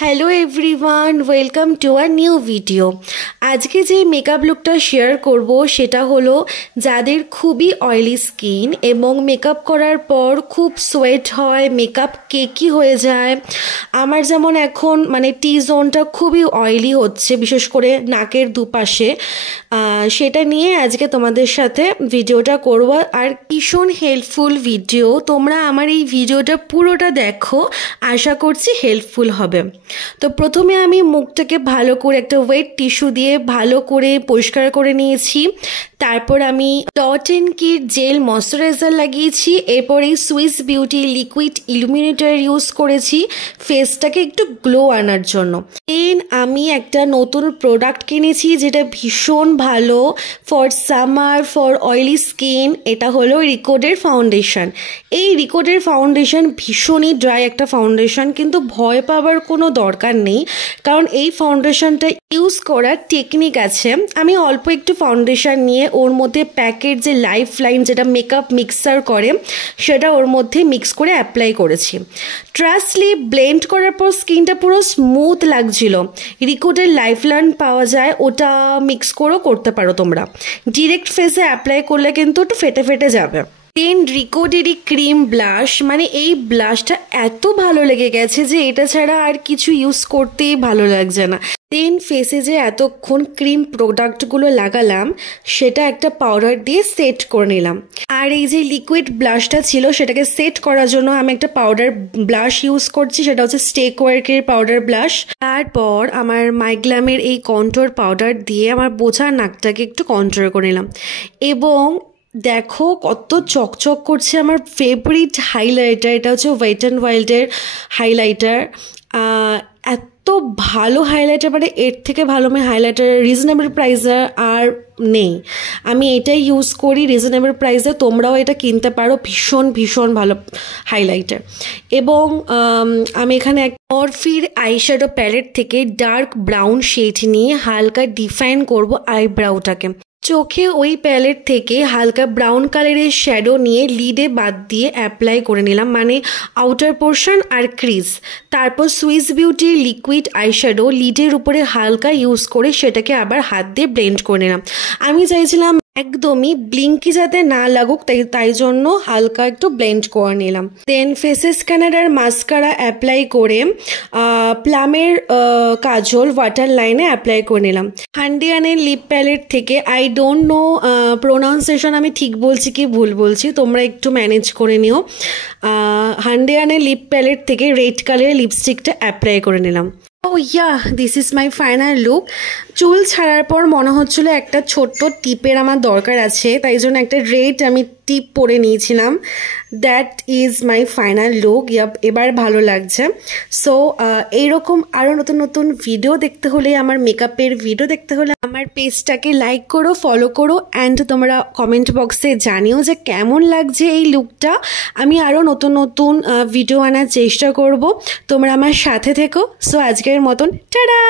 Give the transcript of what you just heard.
Hello everyone, welcome to a new video. আজকে যে makeup লুকটা শেয়ার করব সেটা হলো যাদের খুবই অয়েলি স্কিন এবং মেকআপ করার পর খুব সোয়েট হয়, মেকআপ কেকি হয়ে যায়। আমার যেমন এখন টি জোনটা খুবই অয়েলি হচ্ছে, বিশেষ করে নাকের দুপাশে। সেটা নিয়ে আজকে তোমাদের সাথে ভিডিওটা করব, আর ভীষণ হেল্পফুল ভিডিও। তোমরা আমার এই ভিডিওটা পুরোটা দেখো, আশা করছি হেল্পফুল হবে। তো প্রথমে আমি মুখটাকে ভালো করে একটা ওয়েট টিস্যু দিয়ে ভালো করে পরিষ্কার করে নিয়েছি। তারপর আমি ডট এন্ড কির জেল ময়শ্চারাইজার লাগিয়েছি। এরপর এই Swiss beauty liquid illuminator use করেছি ফেসটাকে একটু গ্লো আনার জন্য। দেন আমি একটা নতুন প্রোডাক্ট কিনেছি যেটা ভীষণ ভালো for summer, for oily skin. এটা হলো রিকোডের ফাউন্ডেশন। এই রিকোডের ফাউন্ডেশন ভীষণই ড্রাই একটা ফাউন্ডেশন, কিন্তু ভয় পাওয়ার কোনো দরকার নেই, কারণ এই ফাউন্ডেশনটা ইউজ করার টেকনিক আছে। আমি অল্প একটু ফাউন্ডেশন নিয়ে ওর মধ্যে প্যাকেট যে লাইফ লাইন যেটা মেকআপ মিক্সার করে সেটা ওর মধ্যে মিক্স করে অ্যাপ্লাই করেছি। ট্রাস্টলি ব্লেন্ড করার পর স্কিনটা পুরো স্মুথ লাগছিল। রিকোডের লাইফ লাইন পাওয়া যায়, ওটা মিক্স করেও করতে পারো তোমরা। ডিরেক্ট ফেসে অ্যাপ্লাই করলে কিন্তু একটু ফেটে ফেটে যাবে। দেন রিকোডেরই ক্রিম ব্লাশ, এই ব্লাশটা এত ভালো লেগে গেছে যে এটা ছাড়া আর কিছু ইউজ করতেই ভালো লাগছে না। দেন ফেসে যে এতক্ষণ ক্রিম প্রোডাক্টগুলো লাগালাম সেটা একটা পাউডার দিয়ে সেট করে নিলাম। আর এই যে লিকুইড ব্লাশটা ছিল সেটাকে সেট করার জন্য আমি একটা পাউডার ব্লাশ ইউজ করছি, সেটা হচ্ছে স্টেক ওয়ার্কের পাউডার ব্লাশ। তারপর আমার মাইগ্লামের এই কন্ট্রোর পাউডার দিয়ে আমার বোঝা নাকটাকে একটু কন্ট্রোল করে নিলাম। এবং দেখো কত চকচক করছে আমার ফেভারিট হাইলাইটার, এটা হচ্ছে ওয়েট অ্যান্ড ওয়াইল্ডের হাইলাইটার। এত ভালো হাইলাইটার, এর থেকে ভালো আমি হাইলাইটার রিজনেবল প্রাইসে আর নেই। আমি এটাই ইউজ করি রিজনেবল প্রাইসে, তোমরাও এটা কিনতে পারো। ভীষণ ভীষণ ভালো হাইলাইটার। এবং আমি এখানে এক মরফির আইশ্যাডো প্যালেট থেকে ডার্ক ব্রাউন শেড নিয়ে হালকা ডিফাইন করব আইব্রাউটাকে। চোখে ওই প্যালেট থেকে হালকা ব্রাউন কালারের শ্যাডো নিয়ে লিডে বাদ দিয়ে অ্যাপ্লাই করে নিলাম, আউটার পোর্শন আর ক্রিজ। তারপর সুইস বিউটির লিকুইড আইশ্যাডো লিডের উপরে হালকা ইউজ করে সেটাকে আবার হাত দিয়ে ব্লেন্ড করে নিলাম। আমি চাইছিলাম একদমই ব্লিঙ্কি যাতে না লাগুক, তাই জন্য হালকা একটু ব্লেন্ড করে নিলাম। দেন ফেসে স্ক্যানার আর মাস্কারা অ্যাপ্লাই করে প্লামের কাজল ওয়াটার লাইনে অ্যাপ্লাই করে নিলাম। হান্ডিয়ানের লিপ প্যালেট থেকে আই ডোন্ট নো প্রোনাউন্সিয়েশন আমি ঠিক বলছি কি ভুল বলছি, তোমরা একটু ম্যানেজ করে নিও। হান্ডিয়ানের লিপ প্যালেট থেকে রেড কালারের লিপস্টিকটা অ্যাপ্লাই করে নিলাম। This is my final look. চুল ছাড়ার পর মনে হচ্ছিল একটা ছোট্ট টিপের আমার দরকার আছে, তাই জন্য একটা রেড আমি টিপ পরে নিয়েছিলাম। That is my final look. এবার ভালো লাগছে। সো এইরকম আরও নতুন নতুন ভিডিও দেখতে হলে, আমার মেকআপের ভিডিও দেখতে হলে আমার পেজটাকে লাইক করো, ফলো করো, অ্যান্ড তোমরা কমেন্ট বক্সে জানিও যে কেমন লাগছে এই লুকটা। আমি আরও নতুন নতুন ভিডিও আনার চেষ্টা করব, তোমরা আমার সাথে থেকো। সো আজকের মতন টাটা।